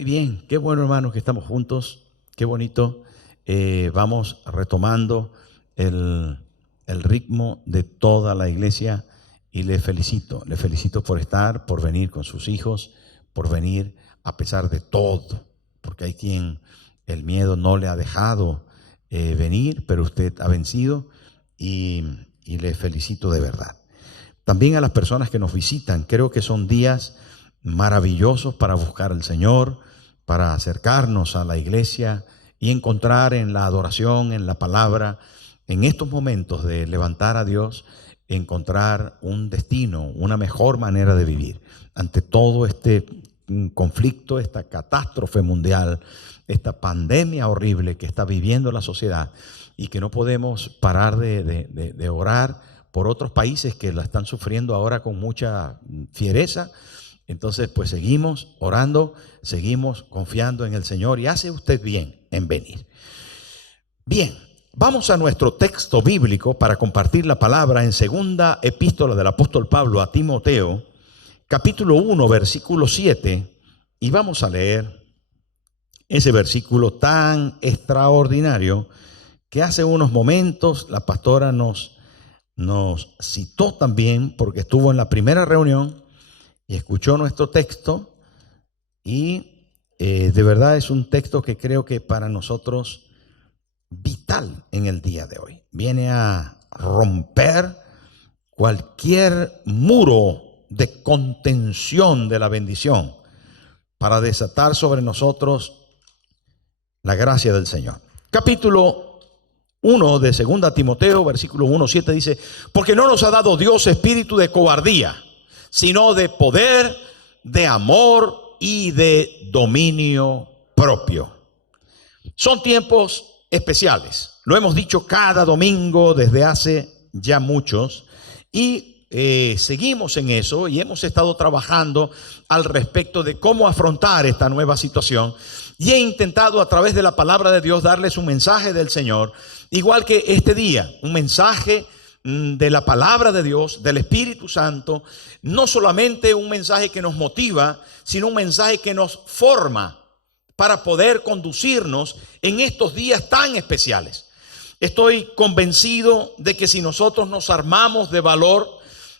Muy bien, qué bueno, hermanos, que estamos juntos, qué bonito. Vamos retomando el ritmo de toda la iglesia y le felicito por estar, por venir con sus hijos, por venir a pesar de todo, porque hay quien el miedo no le ha dejado venir, pero usted ha vencido y le felicito de verdad. También a las personas que nos visitan, creo que son días maravillosos para buscar al Señor, para acercarnos a la iglesia y encontrar en la adoración, en la palabra, en estos momentos de levantar a Dios, encontrar un destino, una mejor manera de vivir ante todo este conflicto, esta catástrofe mundial, esta pandemia horrible que está viviendo la sociedad y que no podemos parar de orar por otros países que la están sufriendo ahora con mucha fiereza. Entonces, pues seguimos orando, seguimos confiando en el Señor y hace usted bien en venir. Bien, vamos a nuestro texto bíblico para compartir la palabra en segunda epístola del apóstol Pablo a Timoteo, capítulo 1, versículo 7, y vamos a leer ese versículo tan extraordinario que hace unos momentos la pastora nos citó también porque estuvo en la primera reunión y escuchó nuestro texto y de verdad es un texto que creo que para nosotros vital en el día de hoy. Viene a romper cualquier muro de contención de la bendición para desatar sobre nosotros la gracia del Señor. Capítulo 1 de 2 Timoteo, versículo 1-7 dice: porque no nos ha dado Dios espíritu de cobardía, sino de poder, de amor y de dominio propio. Son tiempos especiales. Lo hemos dicho cada domingo desde hace ya muchos y seguimos en eso y hemos estado trabajando al respecto de cómo afrontar esta nueva situación y he intentado a través de la palabra de Dios darles un mensaje del Señor, igual que este día, un mensaje de la palabra de Dios, del Espíritu Santo, no solamente un mensaje que nos motiva, sino un mensaje que nos forma para poder conducirnos en estos días tan especiales. Estoy convencido de que si nosotros nos armamos de valor,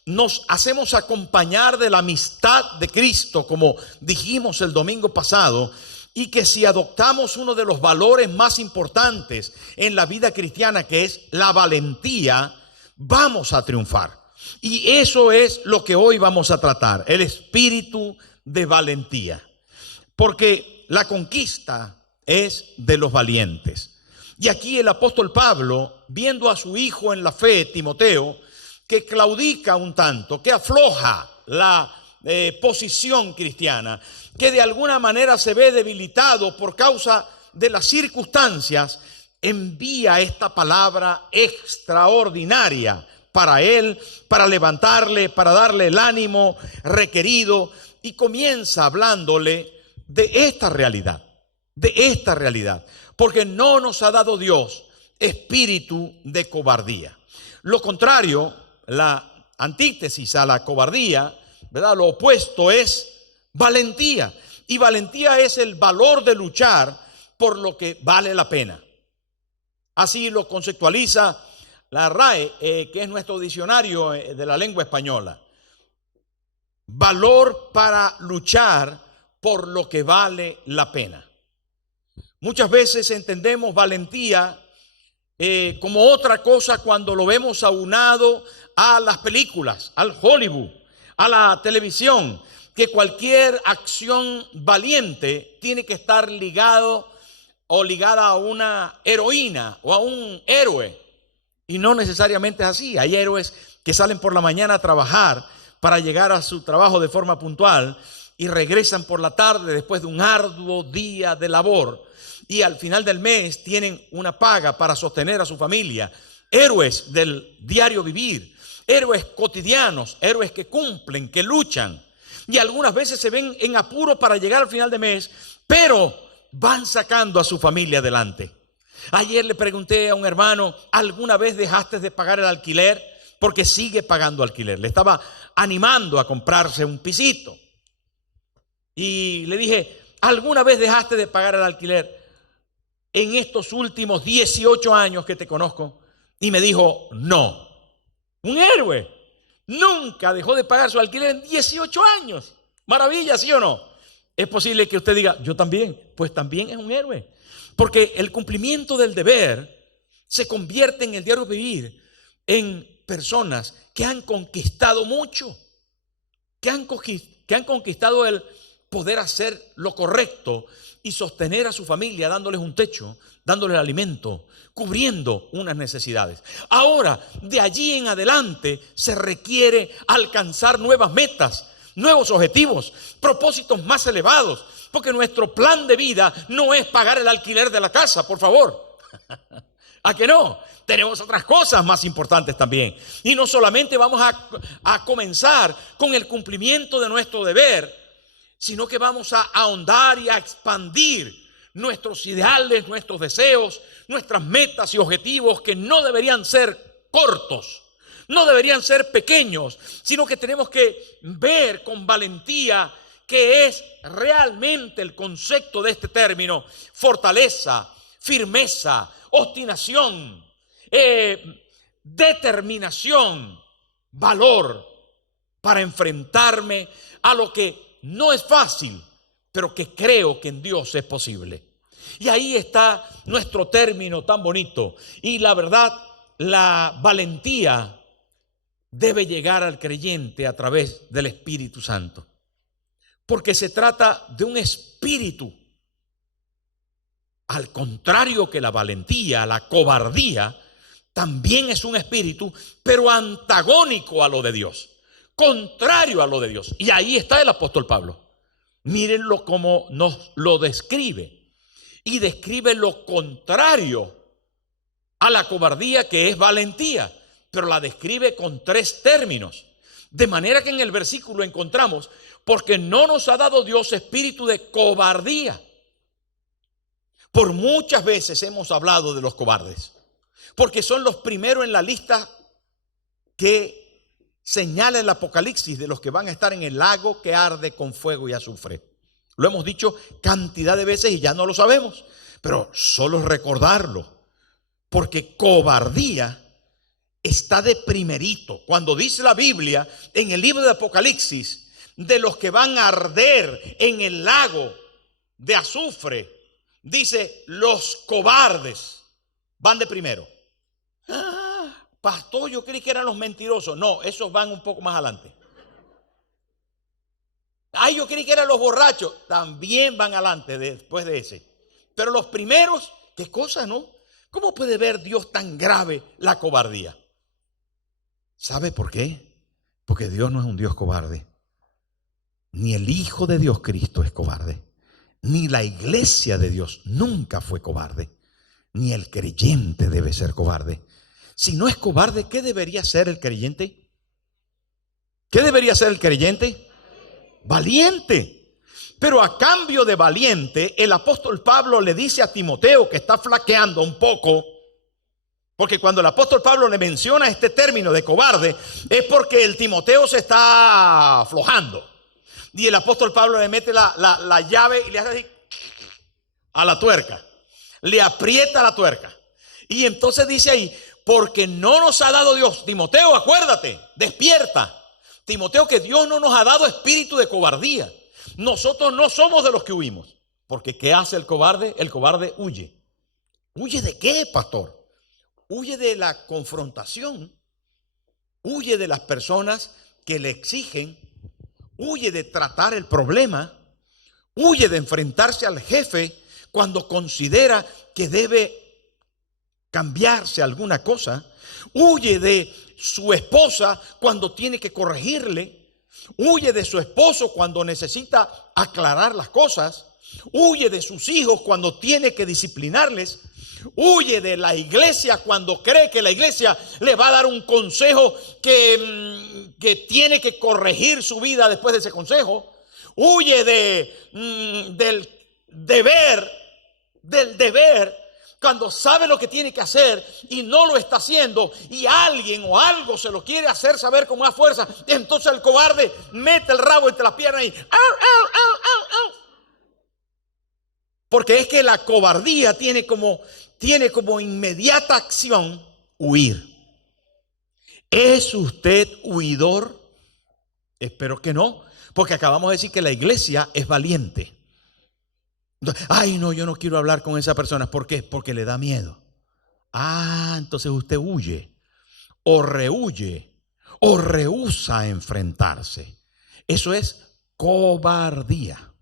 nos hacemos acompañar de la amistad de Cristo, como dijimos el domingo pasado, y que si adoptamos uno de los valores más importantes en la vida cristiana, que es la valentía, vamos a triunfar. Y eso es lo que hoy vamos a tratar, el espíritu de valentía. Porque la conquista es de los valientes. Y aquí el apóstol Pablo, viendo a su hijo en la fe, Timoteo, que claudica un tanto, que afloja la posición cristiana, que de alguna manera se ve debilitado por causa de las circunstancias, envía esta palabra extraordinaria para él, para levantarle, para darle el ánimo requerido, y comienza hablándole de esta realidad, porque no nos ha dado Dios espíritu de cobardía. Lo contrario, la antítesis a la cobardía, ¿verdad? Lo opuesto es valentía, y valentía es el valor de luchar por lo que vale la pena. Así lo conceptualiza la RAE, que es nuestro diccionario de la lengua española. Valor para luchar por lo que vale la pena. Muchas veces entendemos valentía como otra cosa cuando lo vemos aunado a las películas, al Hollywood, a la televisión, que cualquier acción valiente tiene que estar ligado o ligada a una heroína o a un héroe. Y no necesariamente es así. Hay héroes que salen por la mañana a trabajar para llegar a su trabajo de forma puntual y regresan por la tarde después de un arduo día de labor, y al final del mes tienen una paga para sostener a su familia. Héroes del diario vivir, héroes cotidianos, héroes que cumplen, que luchan, y algunas veces se ven en apuro para llegar al final de mes, pero van sacando a su familia adelante. Ayer le pregunté a un hermano: ¿alguna vez dejaste de pagar el alquiler? Porque sigue pagando alquiler. Le estaba animando a comprarse un pisito y le dije: ¿Alguna vez dejaste de pagar el alquiler en estos últimos 18 años que te conozco? Y me dijo, no. Un héroe. Nunca dejó de pagar su alquiler en 18 años. Maravilla, ¿sí o no? Es posible que usted diga, yo también. Pues también es un héroe. Porque el cumplimiento del deber se convierte en el diario vivir en personas que han conquistado mucho, que han conquistado el poder hacer lo correcto y sostener a su familia dándoles un techo, dándoles alimento, cubriendo unas necesidades. Ahora, de allí en adelante se requiere alcanzar nuevas metas, nuevos objetivos, propósitos más elevados, porque nuestro plan de vida no es pagar el alquiler de la casa, por favor. ¿A que no? Tenemos otras cosas más importantes también. Y no solamente vamos a comenzar con el cumplimiento de nuestro deber, sino que vamos a ahondar y a expandir nuestros ideales, nuestros deseos, nuestras metas y objetivos, que no deberían ser cortos, no deberían ser pequeños, sino que tenemos que ver con valentía qué es realmente el concepto de este término: fortaleza, firmeza, obstinación, determinación, valor para enfrentarme a lo que no es fácil, pero que creo que en Dios es posible. Y ahí está nuestro término tan bonito. Y la verdad, la valentía debe llegar al creyente a través del Espíritu Santo, porque se trata de un espíritu. Al contrario que la valentía, la cobardía también es un espíritu, pero antagónico a lo de Dios, contrario a lo de Dios. Y ahí está el apóstol Pablo. Mírenlo cómo nos lo describe. Y describe lo contrario a la cobardía, que es valentía, pero la describe con 3 términos. De manera que en el versículo encontramos: porque no nos ha dado Dios espíritu de cobardía. Por muchas veces hemos hablado de los cobardes, porque son los primeros en la lista que señala el Apocalipsis de los que van a estar en el lago que arde con fuego y azufre. Lo hemos dicho cantidad de veces y ya no lo sabemos, pero solo recordarlo, porque cobardía está de primerito. Cuando dice la Biblia en el libro de Apocalipsis de los que van a arder en el lago de azufre, dice: los cobardes van de primero. Pastor, yo creí que eran los mentirosos. No, esos van un poco más adelante. Ay, yo creí que eran los borrachos. También van adelante después de ese. Pero los primeros, qué cosa, ¿no? ¿Cómo puede ver Dios tan grave la cobardía? ¿Sabe por qué? Porque Dios no es un Dios cobarde. Ni el Hijo de Dios Cristo es cobarde. Ni la iglesia de Dios nunca fue cobarde. Ni el creyente debe ser cobarde. Si no es cobarde, ¿qué debería ser el creyente? ¿Qué debería ser el creyente? Valiente. Pero a cambio de valiente, el apóstol Pablo le dice a Timoteo, que está flaqueando un poco, porque cuando el apóstol Pablo le menciona este término de cobarde, es porque el Timoteo se está aflojando. Y el apóstol Pablo le mete la llave y le hace así a la tuerca. Le aprieta la tuerca. Y entonces dice ahí: porque no nos ha dado Dios. Timoteo, acuérdate, despierta. Timoteo, que Dios no nos ha dado espíritu de cobardía. Nosotros no somos de los que huimos. Porque ¿qué hace el cobarde? El cobarde huye. ¿Huye de qué, pastor? Huye de la confrontación. Huye de las personas que le exigen. Huye de tratar el problema. Huye de enfrentarse al jefe cuando considera que debe cambiarse alguna cosa. Huye de su esposa cuando tiene que corregirle. Huye de su esposo cuando necesita aclarar las cosas. Huye de sus hijos cuando tiene que disciplinarles. Huye de la iglesia cuando cree que la iglesia le va a dar un consejo que tiene que corregir su vida después de ese consejo. Huye del deber cuando sabe lo que tiene que hacer y no lo está haciendo, y alguien o algo se lo quiere hacer saber con más fuerza. Entonces el cobarde mete el rabo entre las piernas y ¡au, au, au, au, au! Porque es que la cobardía tiene como inmediata acción huir. ¿Es usted huidor? Espero que no, porque acabamos de decir que la iglesia es valiente. Ay, no, yo no quiero hablar con esa persona. ¿Por qué? Porque le da miedo. Entonces usted huye, o rehuye, o rehúsa enfrentarse. Eso es cobardía.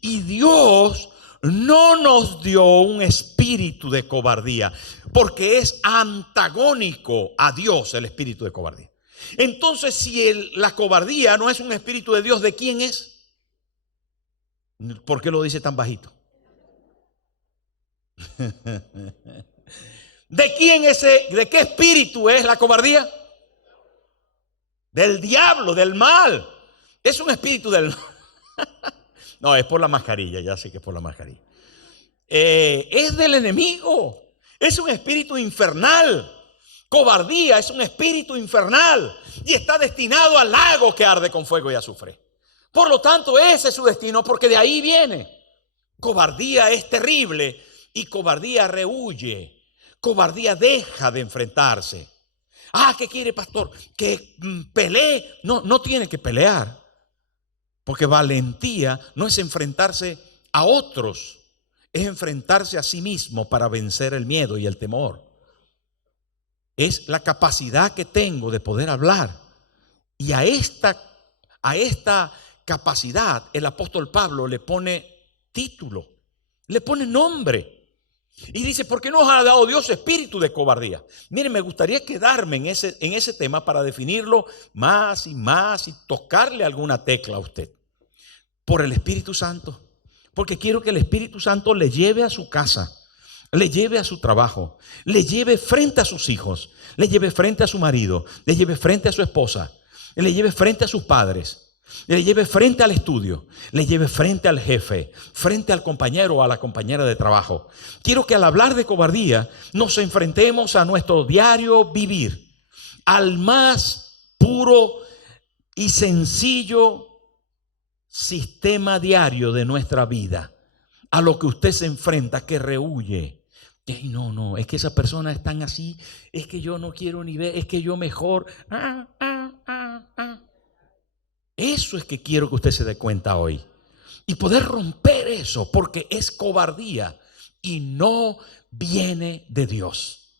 Y Dios no nos dio un espíritu de cobardía, porque es antagónico a Dios el espíritu de cobardía. Entonces, si la cobardía no es un espíritu de Dios, ¿de quién es? ¿Por qué lo dice tan bajito? ¿De quién de qué espíritu es la cobardía? Del diablo, del mal. Es un espíritu del mal. No, es por la mascarilla, ya sé que es por la mascarilla. Es del enemigo. Es un espíritu infernal. Cobardía es un espíritu infernal y está destinado al lago que arde con fuego y azufre. Por lo tanto, ese es su destino, porque de ahí viene. Cobardía es terrible y cobardía rehuye. Cobardía deja de enfrentarse. ¿Qué quiere, pastor? Que pelee. No tiene que pelear. Porque valentía no es enfrentarse a otros, es enfrentarse a sí mismo para vencer el miedo y el temor. Es la capacidad que tengo de poder hablar. Y a esta capacidad el apóstol Pablo le pone título, le pone nombre. Y dice, ¿por qué nos ha dado Dios espíritu de cobardía? Miren, me gustaría quedarme en ese tema para definirlo más y más y tocarle alguna tecla a usted. Por el Espíritu Santo. Porque quiero que el Espíritu Santo le lleve a su casa, le lleve a su trabajo, le lleve frente a sus hijos, le lleve frente a su marido, le lleve frente a su esposa, le lleve frente a sus padres, le lleve frente al estudio, le lleve frente al jefe, frente al compañero o a la compañera de trabajo. Quiero que al hablar de cobardía nos enfrentemos a nuestro diario vivir, al más puro y sencillo sistema diario de nuestra vida, a lo que usted se enfrenta, que rehuye. No, es que esa persona es tan así, es que yo no quiero ni ver, es que yo mejor. Eso es que quiero que usted se dé cuenta hoy. Y poder romper eso, porque es cobardía y no viene de Dios.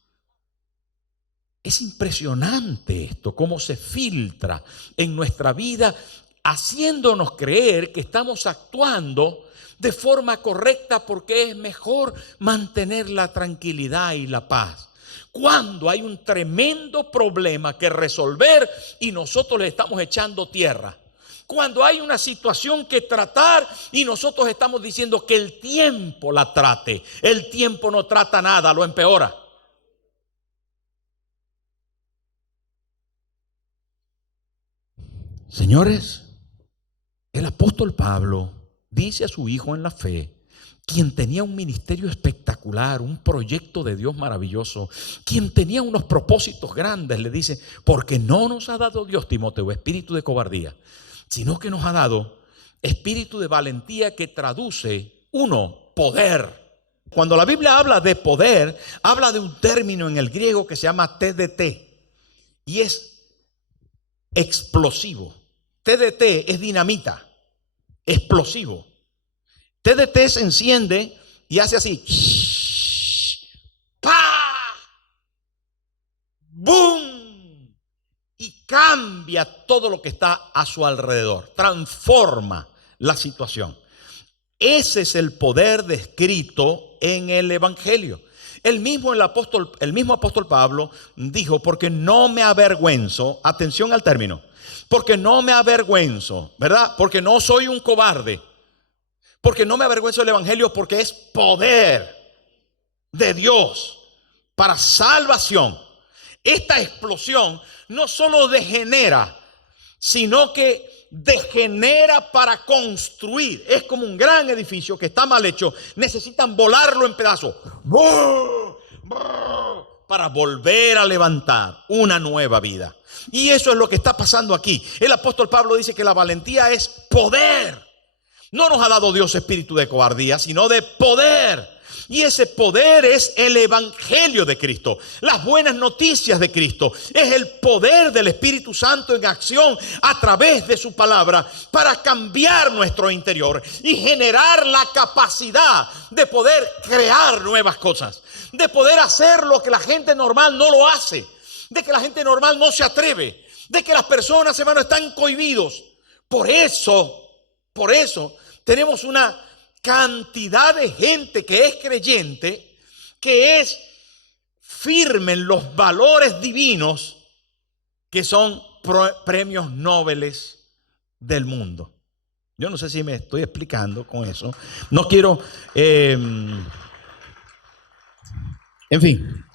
Es impresionante esto, cómo se filtra en nuestra vida, haciéndonos creer que estamos actuando de forma correcta porque es mejor mantener la tranquilidad y la paz. Cuando hay un tremendo problema que resolver y nosotros le estamos echando tierra. Cuando hay una situación que tratar y nosotros estamos diciendo que el tiempo la trate. El tiempo no trata nada, lo empeora. Señores, el apóstol Pablo dice a su hijo en la fe, quien tenía un ministerio espectacular, un proyecto de Dios maravilloso, quien tenía unos propósitos grandes, le dice, porque no nos ha dado Dios, Timoteo, espíritu de cobardía, sino que nos ha dado espíritu de valentía, que traduce, poder. Cuando la Biblia habla de poder, habla de un término en el griego que se llama TDT y es explosivo. TDT es dinamita, explosivo. TDT se enciende y hace así. ¡Pah! ¡Bum! Y cambia todo lo que está a su alrededor. Transforma la situación. Ese es el poder descrito en el Evangelio. El mismo apóstol Pablo dijo, porque no me avergüenzo, atención al término, porque no me avergüenzo, ¿verdad? Porque no soy un cobarde, porque no me avergüenzo del Evangelio, porque es poder de Dios para salvación. Esta explosión no solo degenera, sino que degenera para construir. Es como un gran edificio que está mal hecho. Necesitan volarlo en pedazos para volver a levantar una nueva vida. Y eso es lo que está pasando aquí. El apóstol Pablo dice que la valentía es poder. No nos ha dado Dios espíritu de cobardía, sino de poder. Y ese poder es el evangelio de Cristo, las buenas noticias de Cristo. Es el poder del Espíritu Santo en acción a través de su palabra para cambiar nuestro interior y generar la capacidad de poder crear nuevas cosas, de poder hacer lo que la gente normal no lo hace, de que la gente normal no se atreve, de que las personas, hermanos, están cohibidos. Por eso tenemos una cantidad de gente que es creyente, que es firme en los valores divinos, que son premios Nobel del mundo. Yo no sé si me estoy explicando con eso. No quiero... en fin,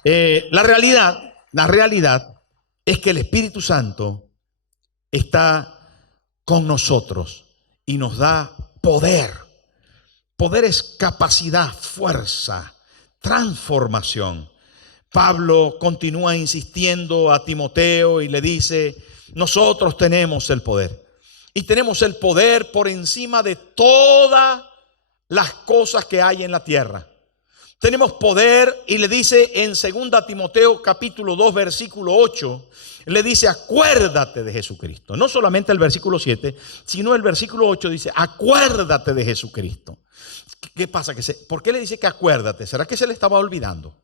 la realidad es que el Espíritu Santo está con nosotros y nos da poder. Poder es capacidad, fuerza, transformación. Pablo continúa insistiendo a Timoteo y le dice: nosotros tenemos el poder. Y tenemos el poder por encima de todas las cosas que hay en la tierra. Tenemos poder, y le dice en 2 Timoteo capítulo 2 versículo 8, le dice: acuérdate de Jesucristo. No solamente el versículo 7, sino el versículo 8 dice: acuérdate de Jesucristo. ¿Qué pasa? ¿Por qué le dice que acuérdate? ¿Será que se le estaba olvidando?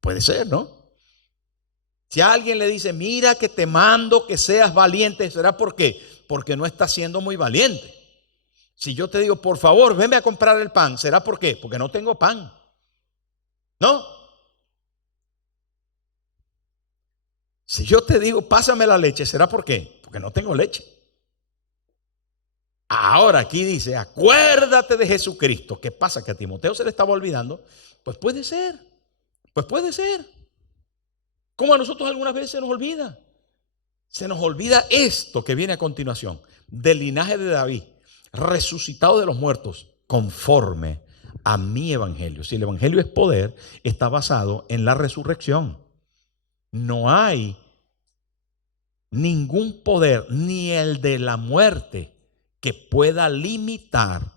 Puede ser, ¿no? Si a alguien le dice: mira que te mando que seas valiente, ¿será por qué? Porque no está siendo muy valiente. Si yo te digo: por favor, venme a comprar el pan, ¿será por qué? Porque no tengo pan. ¿No? Si yo te digo: pásame la leche, ¿será por qué? Porque no tengo leche. Ahora aquí dice: acuérdate de Jesucristo. ¿Qué pasa? ¿Que a Timoteo se le estaba olvidando? Pues puede ser. Como a nosotros algunas veces se nos olvida. Se nos olvida esto que viene a continuación: del linaje de David, resucitado de los muertos, conforme a mi evangelio. Si el evangelio es poder, está basado en la resurrección. No hay ningún poder, ni el de la muerte, que pueda limitar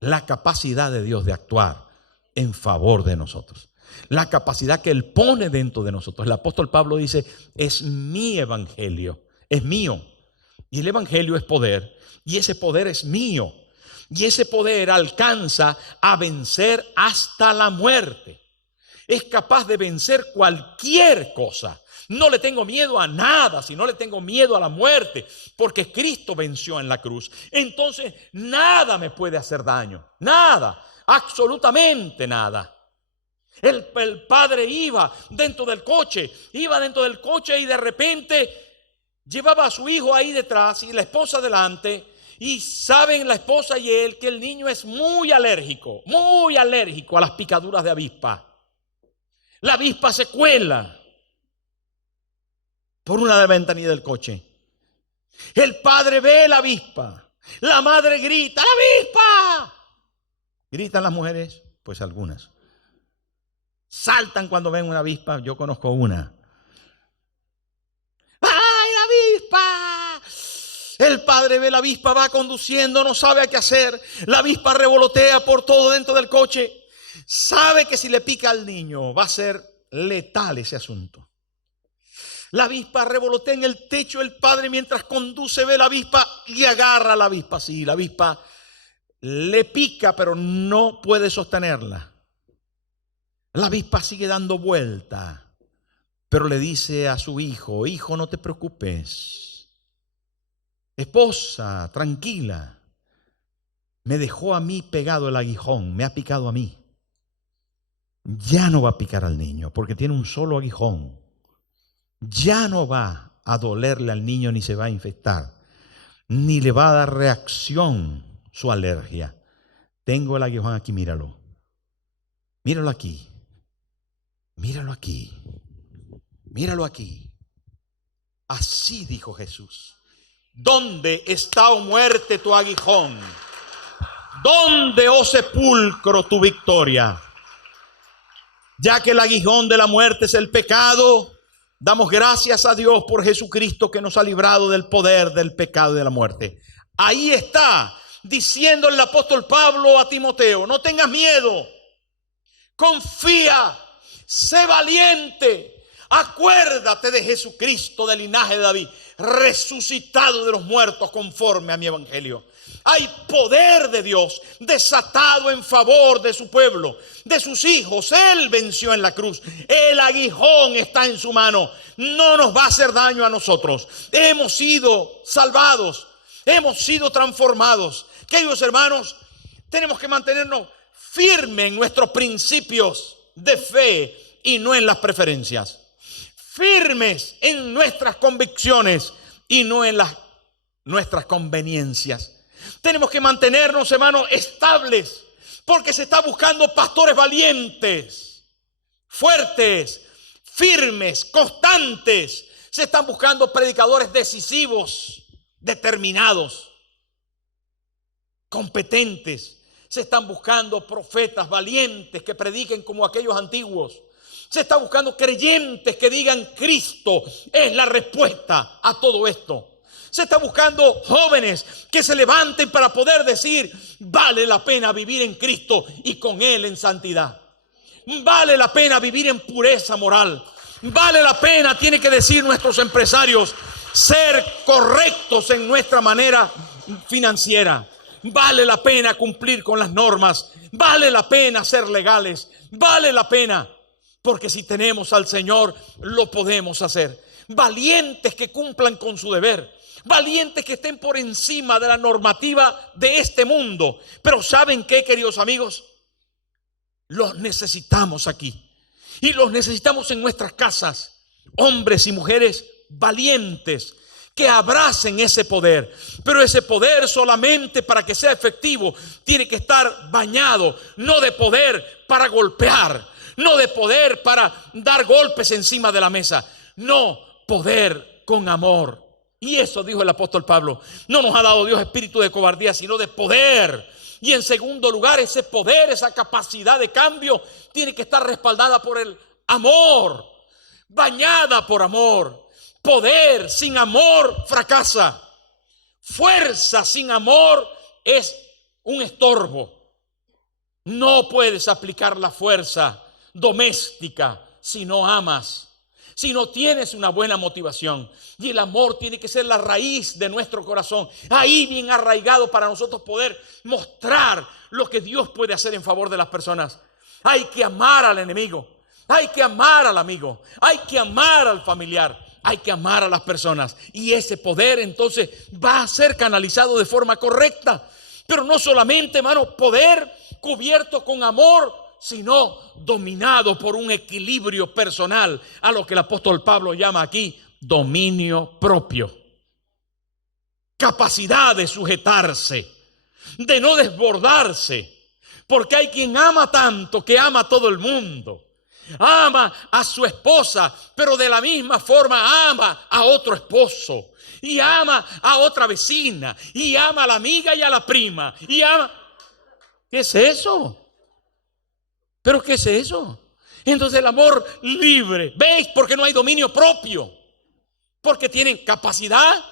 la capacidad de Dios de actuar en favor de nosotros. La capacidad que Él pone dentro de nosotros. El apóstol Pablo dice: es mi evangelio, es mío. Y el evangelio es poder, y ese poder es mío. Y ese poder alcanza a vencer hasta la muerte. Es capaz de vencer cualquier cosa. No le tengo miedo a nada, sino le tengo miedo a la muerte, porque Cristo venció en la cruz. Entonces nada me puede hacer daño, nada, absolutamente nada. El padre iba dentro del coche y de repente llevaba a su hijo ahí detrás y la esposa delante. Y saben la esposa y él que el niño es muy alérgico a las picaduras de avispa. La avispa se cuela por una de las ventanillas del coche. El padre ve la avispa. La madre grita: ¡la avispa! ¿Gritan las mujeres? Pues algunas. Saltan cuando ven una avispa. Yo conozco una. ¡Ay, la avispa! El padre ve la avispa, va conduciendo, no sabe a qué hacer. La avispa revolotea por todo dentro del coche. Sabe que si le pica al niño va a ser letal ese asunto. La avispa revolotea en el techo. El padre, mientras conduce, ve la avispa y agarra la avispa. Sí, la avispa le pica, pero no puede sostenerla. La avispa sigue dando vuelta, pero le dice a su hijo: hijo, no te preocupes. Esposa, tranquila. Me dejó a mí pegado el aguijón, me ha picado a mí. Ya no va a picar al niño porque tiene un solo aguijón. Ya no va a dolerle al niño, ni se va a infectar, ni le va a dar reacción su alergia. Tengo el aguijón aquí, míralo. Míralo aquí. Míralo aquí. Míralo aquí. Así dijo Jesús: ¿dónde está, oh muerte, tu aguijón? ¿Dónde, oh sepulcro, tu victoria? Ya que el aguijón de la muerte es el pecado, damos gracias a Dios por Jesucristo, que nos ha librado del poder del pecado y de la muerte. Ahí está diciéndole el apóstol Pablo a Timoteo: no tengas miedo, confía, sé valiente. Acuérdate de Jesucristo del linaje de David, resucitado de los muertos conforme a mi evangelio. Hay poder de Dios desatado en favor de su pueblo, de sus hijos. Él venció en la cruz. El aguijón está en su mano. No nos va a hacer daño a nosotros. Hemos sido salvados. Hemos sido transformados. Queridos hermanos, tenemos que mantenernos firmes en nuestros principios de fe y no en las preferencias. Firmes en nuestras convicciones y no en nuestras conveniencias. Tenemos que mantenernos, hermanos, estables, porque se está buscando pastores valientes, fuertes, firmes, constantes. Se están buscando predicadores decisivos, determinados, competentes. Se están buscando profetas valientes que prediquen como aquellos antiguos. Se está buscando creyentes que digan: Cristo es la respuesta a todo esto. Se está buscando jóvenes que se levanten para poder decir: vale la pena vivir en Cristo y con Él en santidad. Vale la pena vivir en pureza moral. Vale la pena, tiene que decir nuestros empresarios, ser correctos en nuestra manera financiera. Vale la pena cumplir con las normas. Vale la pena ser legales. Vale la pena, porque si tenemos al Señor, lo podemos hacer. Valientes que cumplan con su deber. Valientes que estén por encima de la normativa de este mundo. Pero ¿saben qué, queridos amigos? Los necesitamos aquí. Y los necesitamos en nuestras casas. Hombres y mujeres valientes que abracen ese poder. Pero ese poder, solamente para que sea efectivo, tiene que estar bañado, no de poder para golpear, no de poder para dar golpes encima de la mesa. No, poder con amor. Y eso dijo el apóstol Pablo: no nos ha dado Dios espíritu de cobardía, sino de poder. Y en segundo lugar, ese poder, esa capacidad de cambio, tiene que estar respaldada por el amor, bañada por amor. Poder sin amor fracasa. Fuerza sin amor es un estorbo. No puedes aplicar la fuerza doméstica si no amas, si no tienes una buena motivación. Y el amor tiene que ser la raíz de nuestro corazón, ahí bien arraigado, para nosotros poder mostrar lo que Dios puede hacer en favor de las personas. Hay que amar al enemigo, hay que amar al amigo, hay que amar al familiar, hay que amar a las personas. Y ese poder entonces va a ser canalizado de forma correcta. Pero no solamente, hermano, poder cubierto con amor, sino dominado por un equilibrio personal, a lo que el apóstol Pablo llama aquí dominio propio. Capacidad de sujetarse, de no desbordarse, porque hay quien ama tanto que ama a todo el mundo. Ama a su esposa, pero de la misma forma ama a otro esposo, y ama a otra vecina, y ama a la amiga y a la prima, y ama. ¿Qué es eso? ¿Pero qué es eso? Entonces el amor libre, ¿veis? Porque no hay dominio propio, porque tienen capacidad,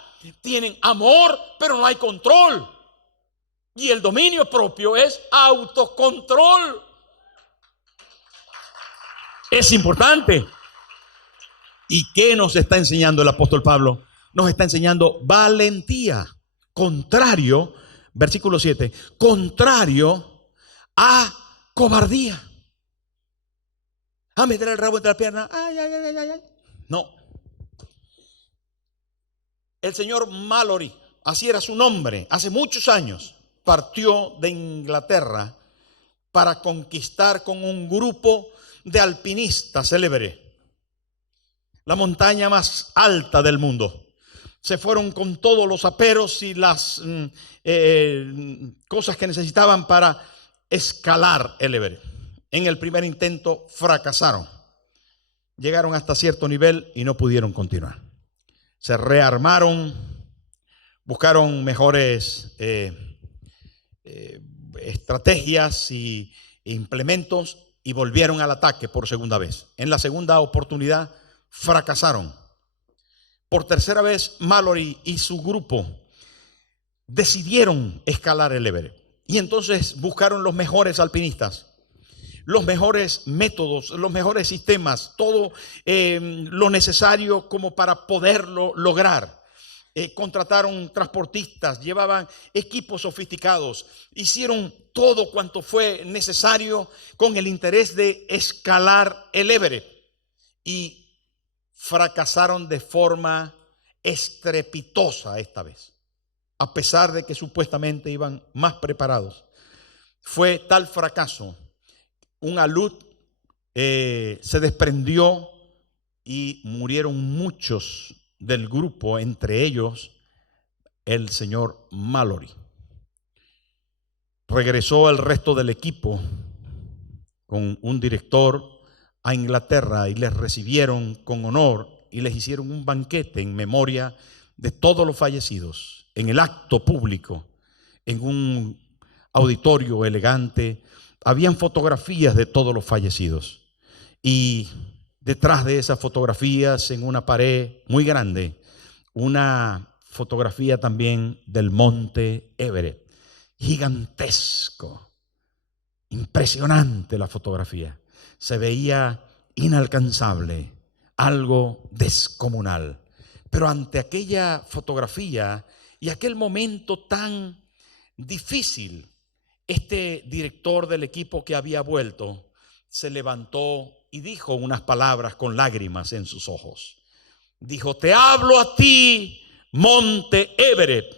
tienen amor, pero no hay control. Y el dominio propio es autocontrol. Es importante. ¿Y qué nos está enseñando el apóstol Pablo? Nos está enseñando valentía. Contrario, versículo 7, contrario a cobardía. A meter el rabo entre las piernas. Ay, ay, ay, ay, ay. No. El señor Mallory, así era su nombre, hace muchos años, partió de Inglaterra para conquistar con un grupo de alpinistas célebre la montaña más alta del mundo. Se fueron con todos los aperos y las cosas que necesitaban para escalar el Everest. En el primer intento fracasaron. Llegaron hasta cierto nivel y no pudieron continuar. Se rearmaron, buscaron mejores estrategias e implementos y volvieron al ataque por segunda vez. En la segunda oportunidad fracasaron. Por tercera vez, Mallory y su grupo decidieron escalar el Everest. Y entonces buscaron los mejores alpinistas, los mejores métodos, los mejores sistemas, todo lo necesario como para poderlo lograr. Contrataron transportistas, llevaban equipos sofisticados, hicieron todo cuanto fue necesario con el interés de escalar el Everest y fracasaron de forma estrepitosa esta vez, a pesar de que supuestamente iban más preparados. Fue tal fracaso, un alud se desprendió y murieron muchos del grupo, entre ellos el señor Mallory. Regresó el resto del equipo con un director a Inglaterra y les recibieron con honor y les hicieron un banquete en memoria de todos los fallecidos, en el acto público, en un auditorio elegante. Habían fotografías de todos los fallecidos y detrás de esas fotografías, en una pared muy grande, una fotografía también del monte Everest, gigantesco, impresionante la fotografía. Se veía inalcanzable, algo descomunal. Pero ante aquella fotografía y aquel momento tan difícil, este director del equipo que había vuelto se levantó y dijo unas palabras con lágrimas en sus ojos. Dijo: te hablo a ti, monte Everest,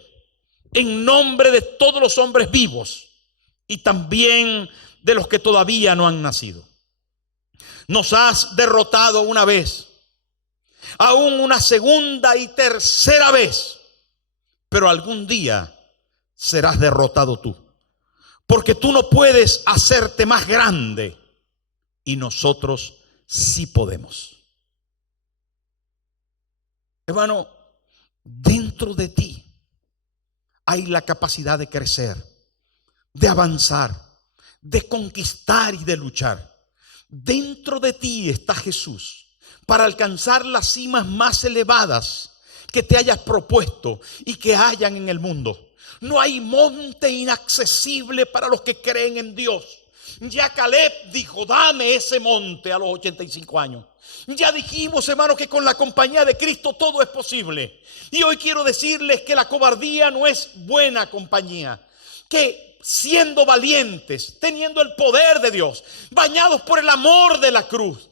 en nombre de todos los hombres vivos y también de los que todavía no han nacido. Nos has derrotado una vez, aún una segunda y tercera vez, pero algún día serás derrotado tú, porque tú no puedes hacerte más grande y nosotros sí podemos. Hermano, dentro de ti hay la capacidad de crecer, de avanzar, de conquistar y de luchar. Dentro de ti está Jesús para alcanzar las cimas más elevadas que te hayas propuesto y que hayan en el mundo. No hay monte inaccesible para los que creen en Dios. Ya Caleb dijo: dame ese monte a los 85 años. Ya dijimos, hermanos, que con la compañía de Cristo todo es posible. Y hoy quiero decirles que la cobardía no es buena compañía. Que siendo valientes, teniendo el poder de Dios, bañados por el amor de la cruz,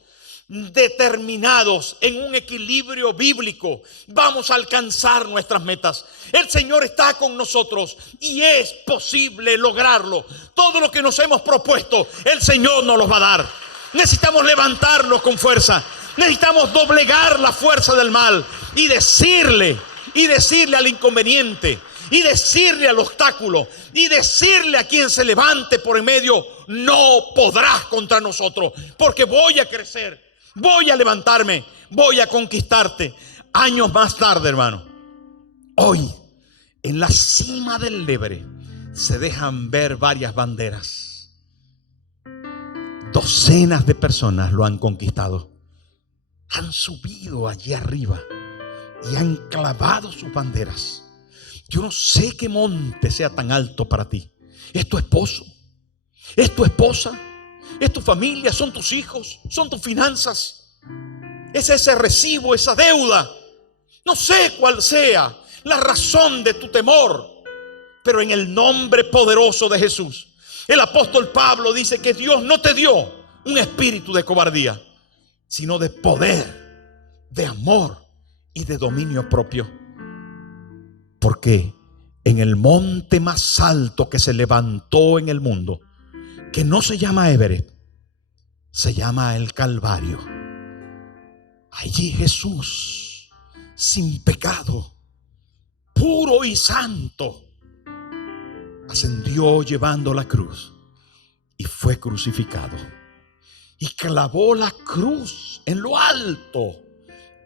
determinados en un equilibrio bíblico, vamos a alcanzar nuestras metas. El Señor está con nosotros y es posible lograrlo. Todo lo que nos hemos propuesto, el Señor nos los va a dar. Necesitamos levantarnos con fuerza. Necesitamos doblegar la fuerza del mal y decirle al inconveniente, y decirle al obstáculo, y decirle a quien se levante por en medio: no podrás contra nosotros, porque voy a crecer, voy a levantarme, voy a conquistarte. Años más tarde, hermano, hoy en la cima del Everest se dejan ver varias banderas. Docenas de personas lo han conquistado, han subido allí arriba y han clavado sus banderas. Yo no sé qué monte sea tan alto para ti. Es tu esposo, es tu esposa, es tu familia, son tus hijos, son tus finanzas, es ese recibo, esa deuda. No sé cuál sea la razón de tu temor, pero en el nombre poderoso de Jesús, el apóstol Pablo dice que Dios no te dio un espíritu de cobardía, sino de poder, de amor y de dominio propio. Porque en el monte más alto que se levantó en el mundo, que no se llama Everest, se llama el Calvario. Allí Jesús, sin pecado, puro y santo, ascendió llevando la cruz y fue crucificado. Y clavó la cruz en lo alto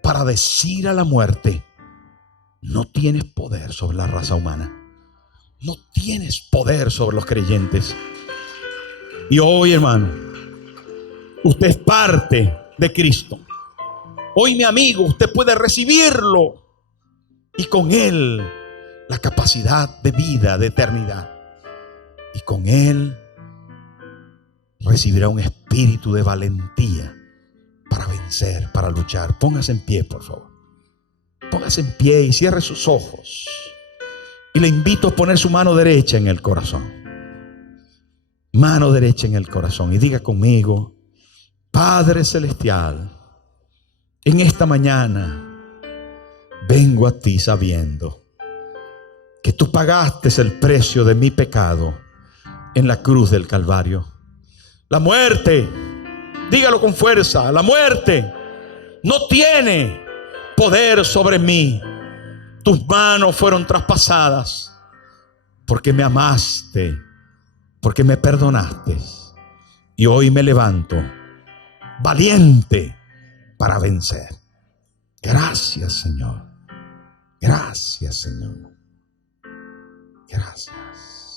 para decir a la muerte: no tienes poder sobre la raza humana, no tienes poder sobre los creyentes. Y hoy, hermano, usted es parte de Cristo. Hoy, mi amigo, usted puede recibirlo y con Él la capacidad de vida, de eternidad. Y con Él recibirá un espíritu de valentía para vencer, para luchar. Póngase en pie, por favor. Póngase en pie y cierre sus ojos. Y le invito a poner su mano derecha en el corazón. Mano derecha en el corazón. Y diga conmigo: Padre Celestial, en esta mañana vengo a ti sabiendo que tú pagaste el precio de mi pecado en la cruz del Calvario. La muerte, dígalo con fuerza, la muerte no tiene poder sobre mí. Tus manos fueron traspasadas porque me amaste, porque me perdonaste. Y hoy me levanto valiente para vencer. Gracias, Señor. Gracias, Señor. Gracias.